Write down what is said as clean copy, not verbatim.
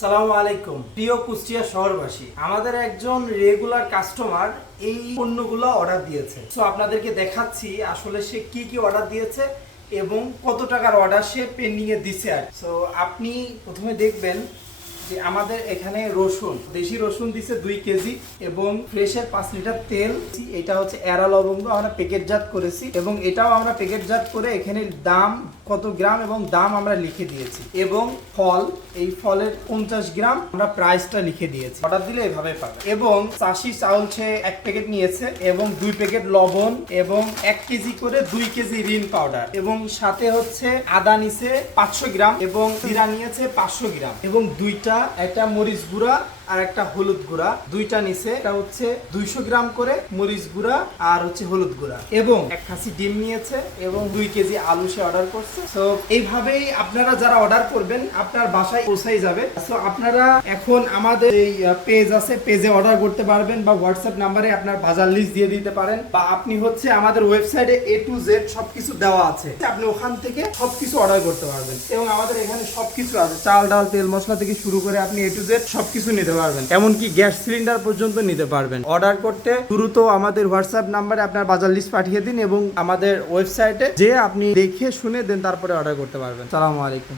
সালামু আলাইকুম প্রিয় কুষ্টিয়া শহরবাসী, আমাদের একজন রেগুলার কাস্টমার এই পণ্যগুলো অর্ডার দিয়েছে। সো আপনাদেরকে দেখাচ্ছি আসলে সে কি কি অর্ডার দিয়েছে এবং কত টাকার অর্ডার সে পেন্ডিং এ দিছে। আর সো আপনি প্রথমে দেখবেন যে আমাদের এখানে রসুন, দেশি রসুন দিছে 2 কেজি এবং ফ্রেশের 5 লিটার তেল। এটা হচ্ছে এরা লবঙ্গ আমরা প্যাকেটজাত করেছি এবং এটাও আমরা প্যাকেটজাত করে এখানে দাম কত গ্রাম এবং দাম আমরা লিখে দিয়েছি। এবং ফল, এই ফলের 50 গ্রাম আমরা প্রাইসটা লিখে দিয়েছি। অর্ডার দিলে এভাবে পাবে। এবং চাষি চাউল সে 1 প্যাকেট নিয়েছে এবং 2 প্যাকেট লবণ এবং 1 কেজি করে 2 কেজি রিন পাউডার এবং সাথে হচ্ছে আদা নিছে 500 গ্রাম এবং জিরা নিয়েছে 500 গ্রাম এবং একটা মরিচ গুঁড়া আর একটা হলুদ গুঁড়া দুইটা নিছে। এটা হচ্ছে 200 গ্রাম করে মরিচ গুঁড়া আর হচ্ছে হলুদ গুঁড়া এবং 1 খাসি ডিম নিয়েছে এবং 2 কেজি আলু সে অর্ডার করছে। তো এইভাবেই আপনারা যারা অর্ডার করবেন আপনার বাসায় পৌঁছাই যাবে। তো আপনারা এখন আমাদের এই পেজ আছে, পেজে অর্ডার করতে পারবেন বা হোয়াটসঅ্যাপ নাম্বারে আপনার বাজার লিস্ট দিয়ে দিতে পারেন বা আপনি হচ্ছে আমাদের ওয়েবসাইটে A to Z সবকিছু দেওয়া আছে, আপনি ওখান থেকে সবকিছু অর্ডার করতে পারবেন এবং আমাদের এখানে সবকিছু আছে, চাল ডাল তেল মশলা থেকে শুরু করে আপনি A to Z সবকিছু নিতে পারবেন, এমনকি গ্যাস সিলিন্ডার পর্যন্ত নিতে পারবেন। অর্ডার করতে দ্রুত আমাদের হোয়াটসঅ্যাপ নাম্বারে আপনার বাজার লিস্ট পাঠিয়ে দিন এবং আমাদের ওয়েবসাইটে যে আপনি দেখে শুনে দেন তারপরে অর্ডার করতে পারবেন। আসসালামু আলাইকুম।